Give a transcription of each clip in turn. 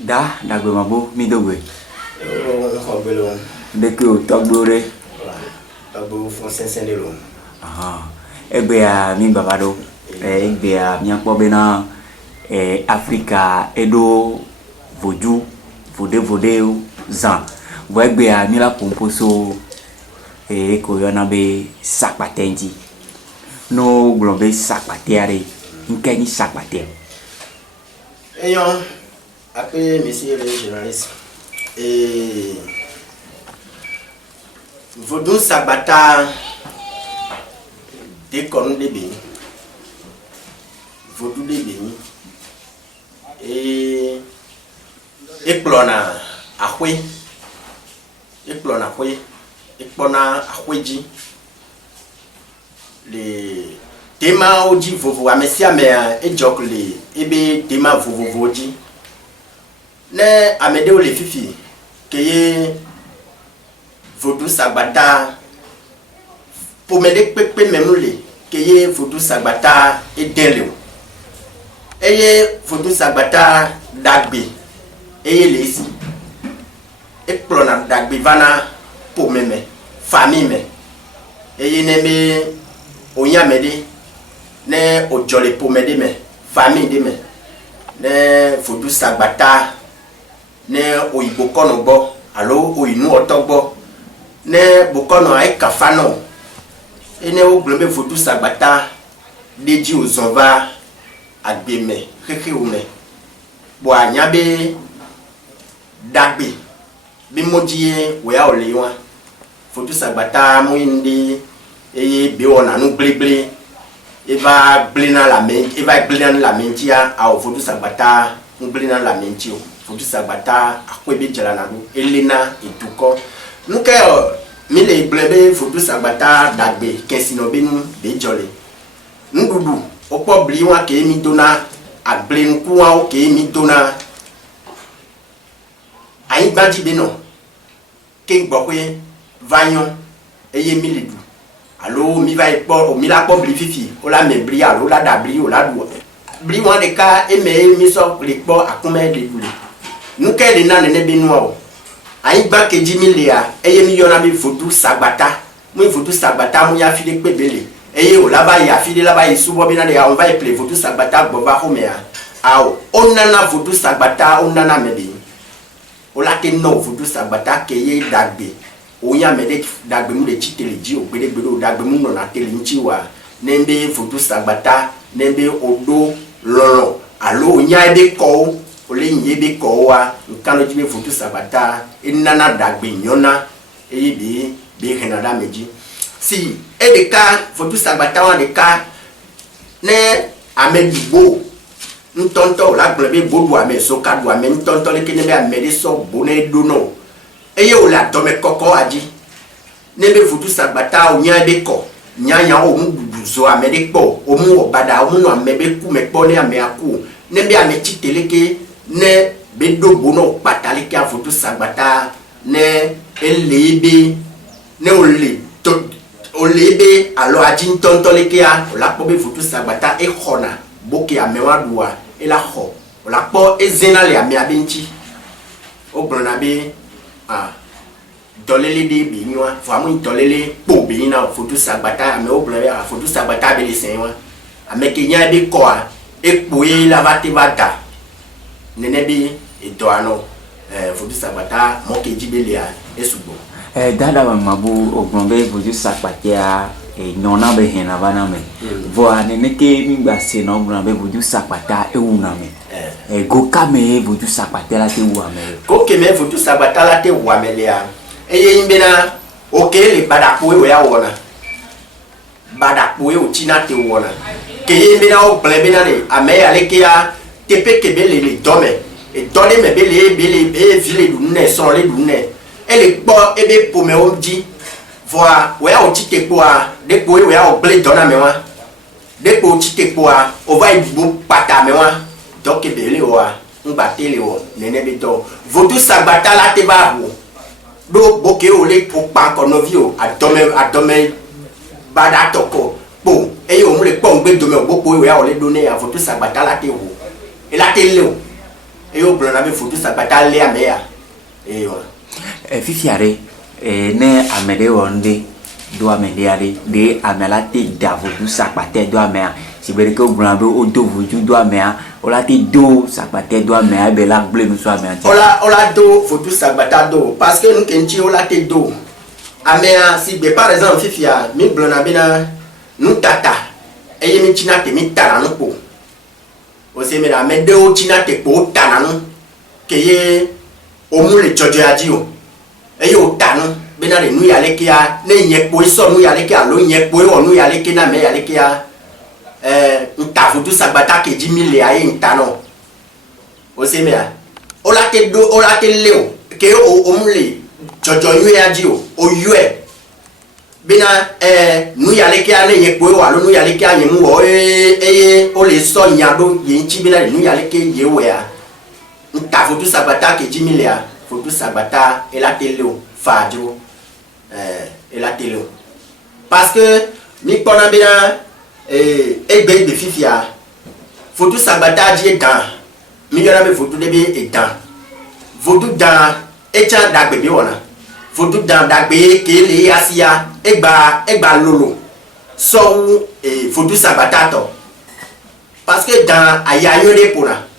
Da, dagbe mabo mi dogbe. Ko belo. Deke o togbore. Togbo fon sensen lo. Egbe a mi baba do. Egbe a mi akpo be na Africa edo voju vode zan. Vo egbe a mi la pomposo ko yona be sakpatenji. No glombe sakpateare. Nke ni sakpate. Eyon après monsieur le journaliste Vodou Sabata déconne de béni Vodou de béni et plona ahwe ekpona ahweji le tema oji vovo amesia me ejokle ebe tema vovo oji ne amede o le fifi keye Vodou Sabata pomede pepe memule keye Vodou Sabata edenle eye Vodou Sabata dagbe eye lesi ekplona dagbe vana pomeme famille me eye nebe onyamede ne ojole pomede me famille de me ne Vodou Sabata ne oyibo kono bo alo oyinu otogbo ne bokono ai kafano ene o glombe Vodou Sabata deji ozonva agbeme keke ome bo anyabe dagbe bi modie we a olewa Vodou Sabata muindi eye be ona nu bleble eva blina la mentia a Vodou Sabata blina la mentio Vodou Sabata akwebe jalana do elena etuko nuke mile blebe Vodou Sabata dagbe kesino benu be jole ndudu opo bliwa ke mi dona agblenu kuwa o ke mi dona ayi gbaji beno ke gbokwe vanyon eye milidu alo mi va epo o mi la po bli fifi o la me bli alo la dabli o la du bli wan de ka eme mi so le po akume de dule nuke de na ne benu o ayi gba keji mi le a eye mi yona bi Vodou Sabata mu Vodou Sabata mu ya fide pebele eye o la ba ya fide la ba isubo bi na de on va appeler Vodou Sabata gbova homea awo onana Vodou Sabata onana mede o la ke no Vodou Sabata ke ye dagbe o ya mede dagbe mu de chiteleji o gbede o dagbe mu no na tele nchi wa nembe Vodou Sabata nembe odo lolo alo nya ebe ko ole nyebe ko wa nkano jibe Vodou Sabata enana dagbe nyona eyi be henada meji si edeka Vodou Sabata wa deka ne amedibo ntonto la glebe bodu ame so kadu ame ntonto le kenebe amede so bone dono eye o la tome koko aji nebe Vodou Sabata o nya be ko nya o mu dudu so amede po o mu obada o mu no amebe ku me po ne ame aku nebe ame chiteleke ne be dobo no patali ke Vodou Sabata ne elebe ne olebe alo ajin tontole ke a la po be Vodou Sabata e khona boki amewa dua e la kho la po e zena le ame abinchi o blona be dolele de bi nwa fo amu dolele po bi na Vodou Sabata ame o blona Vodou Sabata be le senwa ame ke nya be ko a e po e la vate vata nene bi edo ano Vodou Sabata mo ke jibele a esugbo Dada mabu ogbonbe Vodou Sabata nyona be hena bana me vo anene ke mi gba se no ogbonbe Vodou Sabata ewuna me go kame Vodou Sabata la te wu ame ko ke me Vodou Sabata la te wu ame le a eye imbena okele badapo we ya wona badapo we o china te wona ke imbena o blebe na le ame ya le ke ya tepe ke bele le dome e dole me bele e vile du ne so le du ne ele po ebe pome o di voa we ya o chite po a de po we ya o ble dona me wa de po chite po a o va ibu pata me wa donc bele o a ngba tele o nene be do Vodou Sabata la te ba wo do boke o le po pa konovio adome bada toko po e yo mu le po ngbe do me gbogbo we ya o le do ne ya Vodou Sabata la te wo e la te le o et au blanc avec photo ça bataille les améa et voilà fifiare ne amede wonde do amede ale de amela te davo du sakpate do amea sibere ko blanc be o do voju do amea ola te do sakpate do amea be la ble no so amea ola do photo sakpata do parce que nous kenchi ola te do amea si be par exemple fifia mi blanc abena nous tata et mi china te mi tara no po o se me la me de o china te po tana no ke ye o mu le jojo aji o e yo tanu bena le nu ya le kia ne nye po so nu ya le kia lo nye po o nu ya le kia na me ya le kia nta futu sagbata ke 10,000 le ayi nta no o se me a o la te le o ke o mu le jojo nu ya ji o yue bena nu ya le kia ne nye po o lo nu ya le kia ye mu o o le so nya do ye nchi bena le nu ya le kia ye we a nta futu sagbata ke 10,000 le a futu sagbata et la télé fadio et la télé parce que mi pona bien et be de fifia futu sagbata di dan mi yona me futu de be et dan futu dan et chan dagbe bi wona futu dan dagbe ke le asia egba lolo so futu sagbata to parce que dan aya yone pona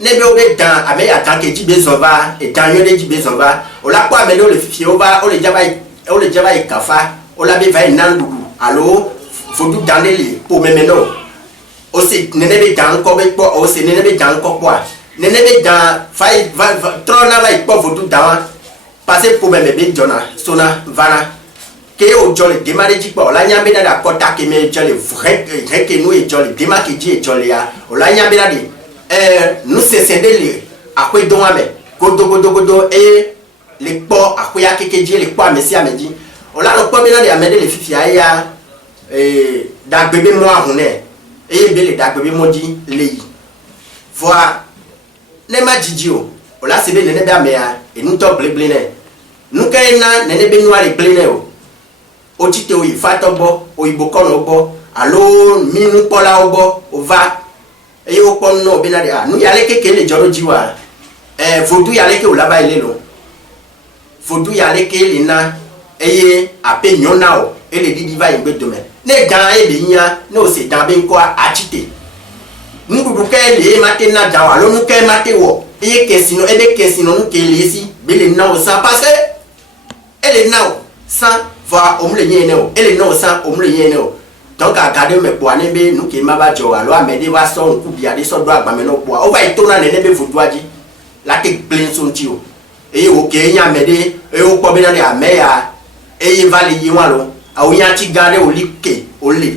nebe o be dan ame ya kan ke jibe zova e dan yo de jibe zova o la kwa mele o le fifie o le jaba e kafa o la be vai nan dudu allo fodu dan le po memeno o se nene be dan ko be po o se nene be dan ko kwa nene be dan fai trona vai po fodu dan passer po meme be jona sona vana ke o jole demare ji po la nyambe na da kota ke me jole vrai ke no e jole demake ji e jole ya o la nyambe na de nous c'est les à quoi donc avec godo et les porcs à quoi kekeji les porcs mais si à midi on a le pas bien les amener les filles ya da bébé moi on est et belle da bébé modi les voilà les majijio on la c'est bien ne ba mais et nous top blé nous kaina ne be noir les blé o tite o ifatobo o ibokono bo allo minu pola obo o va et au pont no benade a nous yale ke le joro jiwa fodu yale ke o laba ile lo fodu yale ke le na eye ape nyona o ele di diva yembe domaine ne gan e be nya no se dan be nko achite ndudu ke le mate na dan wa lo nu ke mate wo eye kesino ebe kesino nu ke le si be le na o sa parce ele na o sans voir o mle nyene o ele na o sans o mle nyene o donc à garder mes poids nebe nous qui m'a battu alors à m'aider va son coup bien des son doit ba meno poids on va y tourner les nebe foutouaji la te plein son tio et OK nya m'aider et au pas bien à meya et il va les y walo a onya ti garder au like au li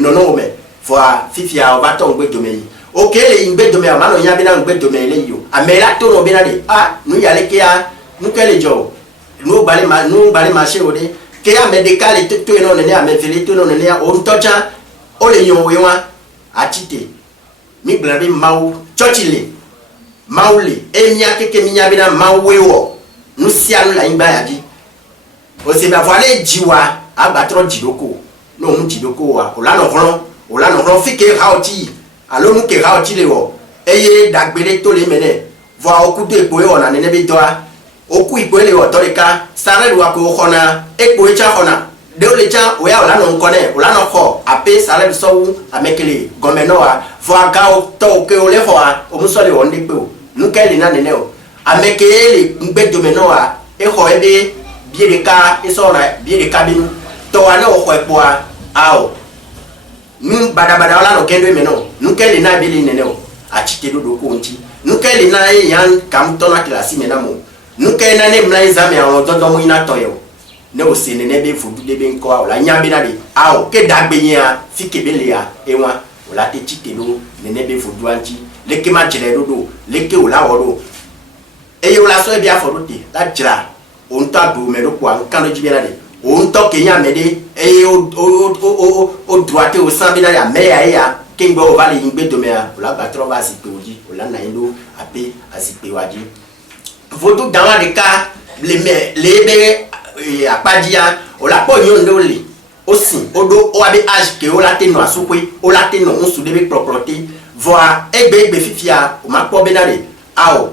non mais voilà fifia on va tomber de mai OK les ingbe de mai mano nya bien ngbe de mai le yo a me la tourner bien de ah nous y aller kia nous quel job nous balé marché au dé ke ya medical to no ne ya me vele to no ne ya o ntocha o le yon we wa atite mi blare mau chochile maule e nya keke mi nya bi na mawe wo nu sia nu la imba ya di o se ba vale jiwa abatro jidoko no mu jidoko wa o la no ron fike haoti alo mu ke haoti le wo eye dagbere to le mene vo okudo epo e ona ne be doa oku ikwele otorika sare wa ko khona ekpo echa khona de ole cha o ya ola no nkone ola no kho ape sare so amekele gomeno wa vo ga o to ke ole ho a o musole wonde pe o nukele na nene o amekele ngbe domeno wa e ho ebe bieleka esora bieleka binu to wa no ho epo a o nu bada ola no kendo meno nukele na bili nene o a chite do ko nti nukele na yan kam to na klasi menamo nuke na ne mla izame awon dodo mu ina toyo ne o se ne be fudu de be nko a la nya be na de a o ke dagbe yin a fike bele ya ewa o la te chite do ne be fudu anti leke ma jere dodo leke o la wodo e yo la so e bia fodote la jira o nta do me do kwa nkan do jibe na de o nto kenya me de e o droite o san be na ya me ya kengbe o vale yingbe do me a o la batro va si pe oji o la na indo ape asipe waji voto dans les cas les apadia o la po yon do le aussi odo o abe age ke o la te no asukwe o la te no nsu de be propreté voir egbe fifia o ma po benare ao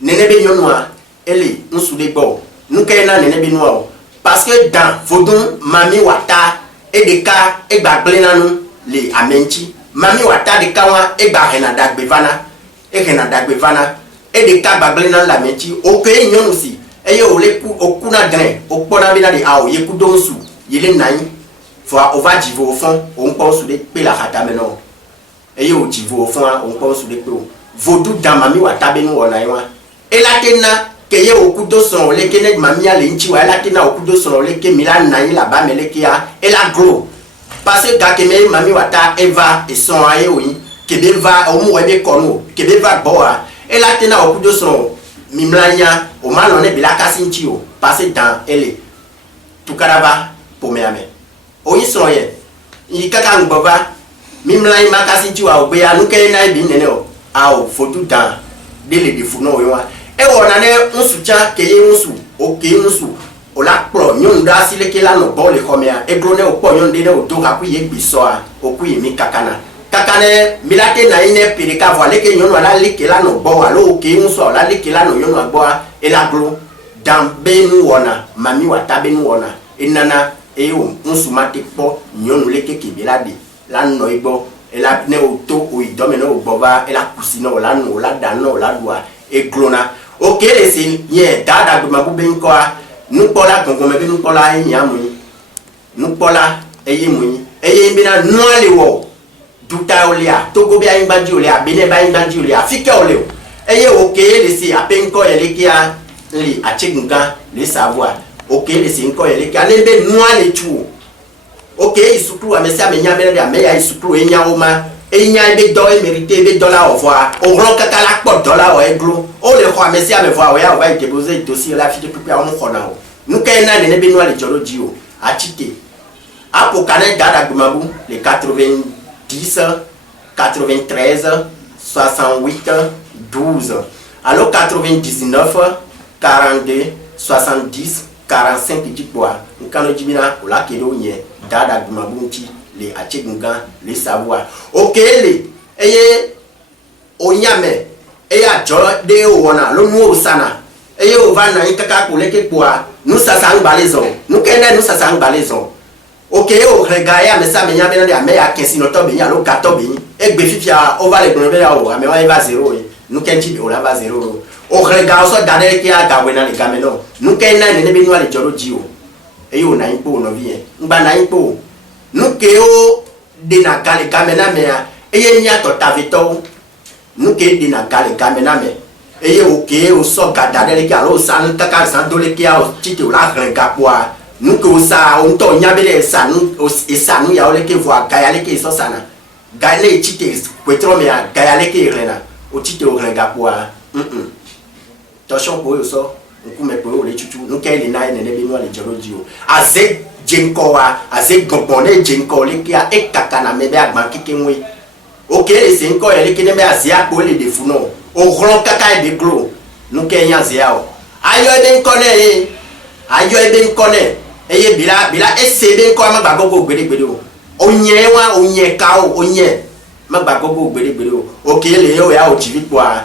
nene be nyonua ele nsude gbo nuke na nene be noa parce que dans vodun mami wata e de ka e gbagble nanu le amenchi mami wata de ka wa e gba hena dagbe vana e de ka gbagble nanu la menchi o ke nyonu si eye o le ku okuna dren o pona be na de ao ye ku donsu yele nai fo o va jivo au fond on pense de pe la hata meno eye o jivo au fond on pense de pe vodou dans mami wata be nu ona yiwa e la tena que ye okudo son le ke ne mami ale nchi wa la tena okudo son le ke mila nai la ba mele ke ya e la gros parce que ga ke me mami wata eva e son aye oyi ke be va o mu we be kono ke be va boa e la tena okudo son mimlanya o malo ne bila kasi nchi o parce dans ele tukaraba pour me ame oyi son ye yi kaka ngboba mimlanya makasi nchi wa ogbe ya nuke na bi nene o ao fotu dans dele de funo yo e wona ne nsucha ke ye nsu o ke nsu o la pro nyon da sile ke la no bole komea e gro ne o po nyon de ne o do ha ku ye gbiso a o ku ye mi kakana kakane milate na ine pere ka voile ke nyon wala le ke la no bo alo o ke nsu la le ke la no nyon agbo e la gro dan benu wona mami wata benu wona e nana e o nsu mate po nyon le ke be la de la no igbo e la ne o to o idome no bova e la kusina o la no la dano la dua e glona o ke le sin ye dada gbe mabu be nko a nu pola gongo me be nu pola e nyamu nu pola e ye mu e ye be na no ale wo duta olia togo be ayin baji olia bene ba ayin baji olia fike ole e ye o ke le si ape nko ye le kia li achegunga le savoir o ke le si nko ye le kia le be no ale tu ok isukru amesi amenya mere de ameya isukru enya oma enya be do e mérité be dollar au voir o ron kaka la pot dollar o eglo o le ko amesi ame voir o ya o va déposer dossier la fiche pupia o mo kona o nu kay na ne be no ale jolo ji o a chité apo kanen dada gumabu les 90 93 68 12 alors 99 42 70 45 jikwa nkano jibina o la kedo nye dada gumabunchi le achegunga le savoir okele eye onyame eya jo de wona lo mu osana eye o va na ikaka ko leke kwa nu sasa ngbalezon nu kene nu sasa ngbalezon okay o regaya me sa me nyame na de ameya kensi no to be nya lo gato be egbe fifia over le gbe ya o ame wa eva 0 nu kenchi o la va 0 o rega so dade ki aga we na le gameno nu kena ne be nu ale joro ji o e yo na ipo no vie ngba na ipo nu ke o de na gale gamena me a e ye nya to tavito nu ke de na gale gamena me e ye o ke o so gada de ki alo san kaka san dole ki a o chite o la rega poa nu ke o sa o to nya be le sanu o sanu ya o le ke voa gaya le ke so sana gale chite kwetro me a gaya le ke rena o chite o rega poa Tosho boyo so nkume boyo le chuchu nuke le na ne be no le joroji o aze jenko wa aze gbonne jenko le kia e kaka na me be agban kikenwe o ke le se nko ye le kene be azia ko le defuno o ron kaka e be glo nuke yan zia o ayo e be nkone eye bila e se be nko ma gbagogo gbede o onye wa onye ka o onye ma gbagogo gbede o ke le yo ya o chivipo a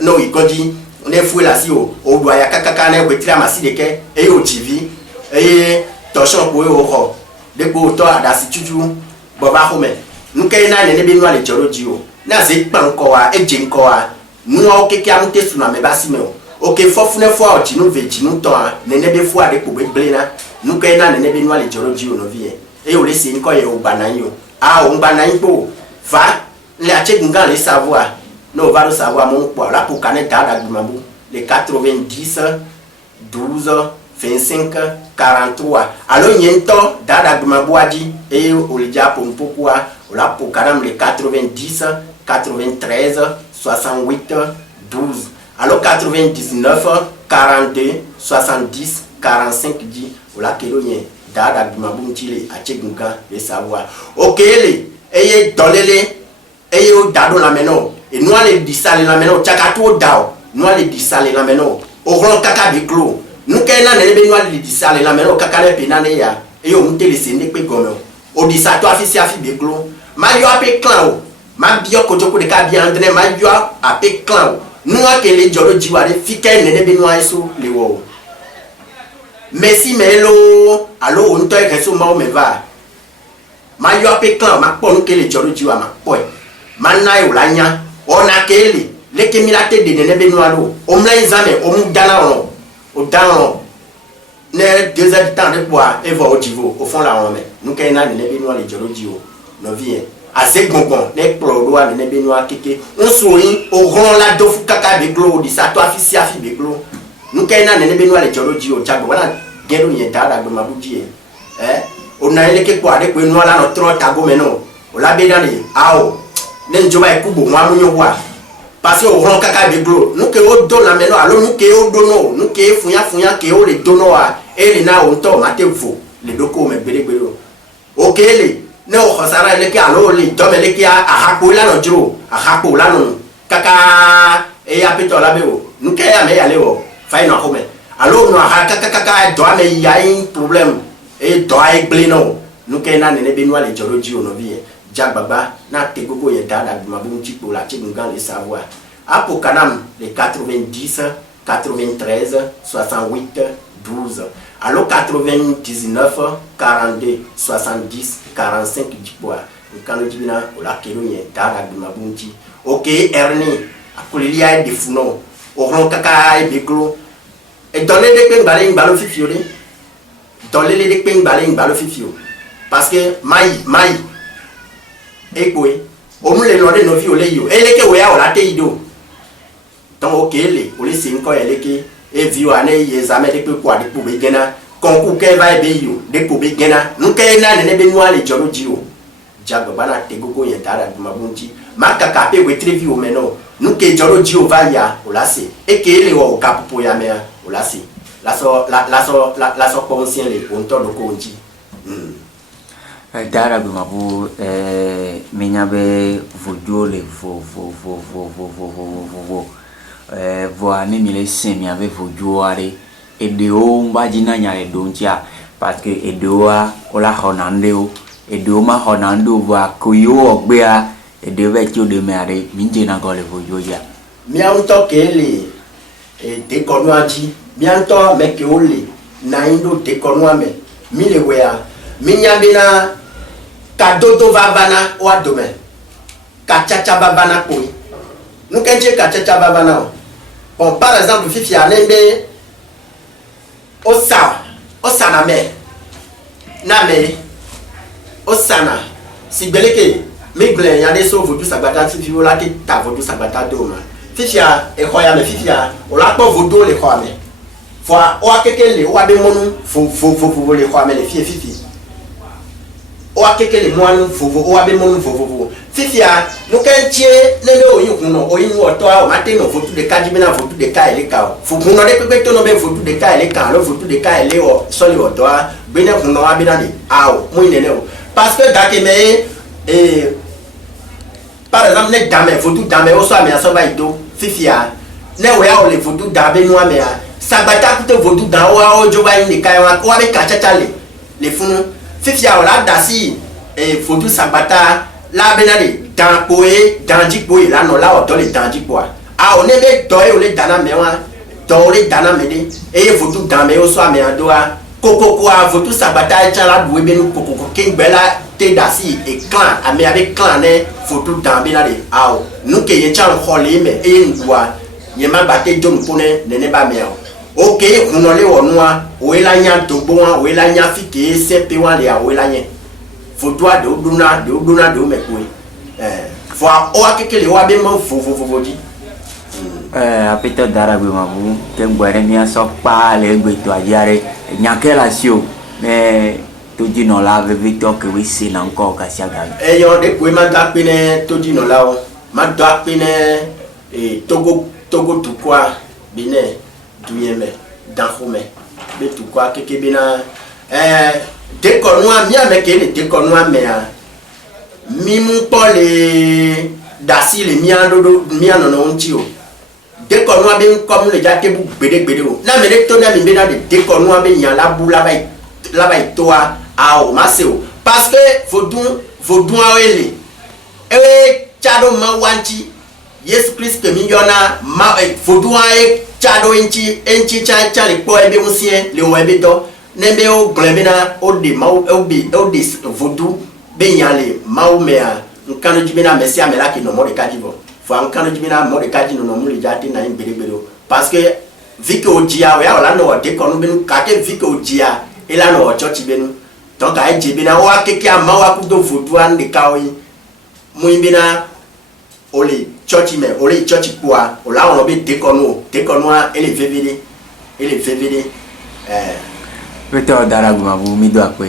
no ikoji ne fue la si o do ya kaka na kwetira masi de ke e o TV e tosho ko e o ho de ko to adasi chuchu boba home nu ke na ne be nu ale joroji o na ze pan ko wa e je nko wa nu o keke am tesu na me basi me o ke fofune fo o chinu veji nu to ne be fu ade ko be blena nu ke na ne be nu ale joroji o no vie e o le si nko ye o banan yo a o banan po va le achegunga le savoir no va le savoir mon poids là pour connaître dada gumabu les 90 12 25 43 alors yento dada gumabu adi et au lidia pour pourquoi là pour kanam les 90 93 68 12 alors 99 42 70 45 dit là kelo yen dada gumabu ntile achegunga le savoir OK les et dolele et au dado la meno et nous allons dissaler la meno chakato dao nous allons dissaler la meno au ron kaka bi glo nous kena ne be nous allons dissaler la meno kaka le penane ya et on te laisser ne pe gomo o disato afisi afi bi glo ma yo ape clan o ma bio kotoko de ka bi andre ma yo ape clan nous a que les jolo jiware fike nene benoa eso le wo merci melo allo on to e so ma o me va ma yo ape clan ma po no ke le jolo jiwa ma po ma na yo lanya ona ke le ke milate de nene benoa lo o mla izame o mu dana ro o dan ne 2 heures de temps de bois et va au jivo au fond la on me nous ke na nene benoa le jolo jiwo no vie assez gongon les plodo a nene benoa keke on souri au rond la dofu kaka de glo di sa to afisi afi de glo nous ke na nene benoa le jolo jiwo chago wana gelo ni tada do mabuji on a ele ke kwa de ko no la no tro tago meno o la be dani ao ne njoba e kubo mwa munyo wa parce que au rond kaka de glo nous ke o do na meno alo nous ke o do no nous ke funya ke o le do no a ele na on to matevo le doko me gbere okele ne o khosara le ke alo le to me le ke a hapo la no juro a hapo la no kaka e ya pito la be o nous ke ya me ya le o fa ina ko me alo no ha kaka do ame ya in problem e do ai blino nous ke na ne be no le joro ji o no bi jagbagba na te gogo ye dada mabu chipo la chigungan le savoir apo kanam les 90 93 68 12 alors 99 42 70 45 dipoa quand le dibina o la kelo ye dada mabunchi ok erni akulilia de funo o ron kaka e beglo et donner des pains balin balo fifiori donner les pains balin balo fifio parce que mai e quoi o mu le lode no fi o le yo ele ke we a o la te ido donc ok le o le sin ko ele ke e vi o ane ye zame de pe kwa de pu be gena konku ke va be yo de pu be gena nu ke na ne be nu ale joro ji o jago bana te gogo ye dara du mabunji maka ka pe we trevi o meno nu ke joro ji o va ya o la se e ke le o kapu ya me o la se la so conscient le on to do ko nji dara bi mabu menyabe vodio le vo ani mi le semi ave vodio are edeo mbajina nya le dontia parce que edeo a ola honandeo edeo ma honando va koyo ogbea edeo ve ti o de me are mi je na go le vodio ya mi a unto ke le te konu aji mi a unto me ke ole na indo te konu ame mi le wea mi nyabina kadodo vavana o adome kachacha vavana koi nous kenche kachacha vavana bon par exemple fifi anembe osana me na me osana si beleke me gle ya de so vodu sagbata fifi o la ke ta vodu sagbata do ma fifi a e hoya me fifi a o la po vodu le hoya me fo o akeke le o ade monu fo le hoya me le fifi o akeke le moanu fovo o abe monu fovo fifia no kentie le o yikun no o yin oto a o mate no fotu de ka jibina fotu de ka ele ka fotu no de pepe to no be fotu de ka ele ka lo fotu de ka ele o soli oto a bene kun no abina de awo mu ine le o parce que dake me par exemple ne dame fotu dame o so ame aso ba ido fifia ne we a o le fotu dabe nu ame a sagbata kute fotu dan o jo ba yin de ka wa o abe ka chacha le funu fifia la dasi fotu sagbata la benade dan poe danji poe la no la o to le danji poa a o ne be do e o le dana mewa do le dana mede e fotu dan me o so ame adoa kokoko a fotu sagbata cha la duwe be nu kokoko kingbela te dasi e clan ame avec clan ne fotu dan be la de a o nu ke ye cha khole me e ngwa ye ma bate jom pone ne ba me o ok hunole wonua o elanya togboa o elanya fike sepe wa le a o elanya foto a de oduna de o mekwe fo o akekele wa be mo fo di apete dara be mabu ke ngwere mi aso pa le gbe to ajare nyakela sio me to di no la ve victor ke we se na nko ka sia ga yo de ko ma da pine to di no la o ma da pine togo tukwa bine duyeme danhome be tukwa keke bina de konwa mi ameke le de konwa me a mi mu pole dasi le mi ano no nti o de konwa be comme le jate bu gbede o na me le to na mi be na de konwa be yan la bu la bai toa a o ma se o parce que vodun a ele chado ma wanchi Yes Christ que milliona ma vodou e chado enchi cha le po ebe musien le webe do nembe o glebena o de mau o de vodou be yale mau mea nkano jibina mesi amela ki no mo de kajibo fo nkano jibina mo de kaji no mo le jati na imbere parce que vu que odia we ala no de kono benu kake vu que odia ela no church benu donc a jibina o akeke ama wa ku do vodou an de kawi mu imbina ole church me ole church kwa ola on be dekono ele vevede Peter Daraguma, vous m'y doit quoi.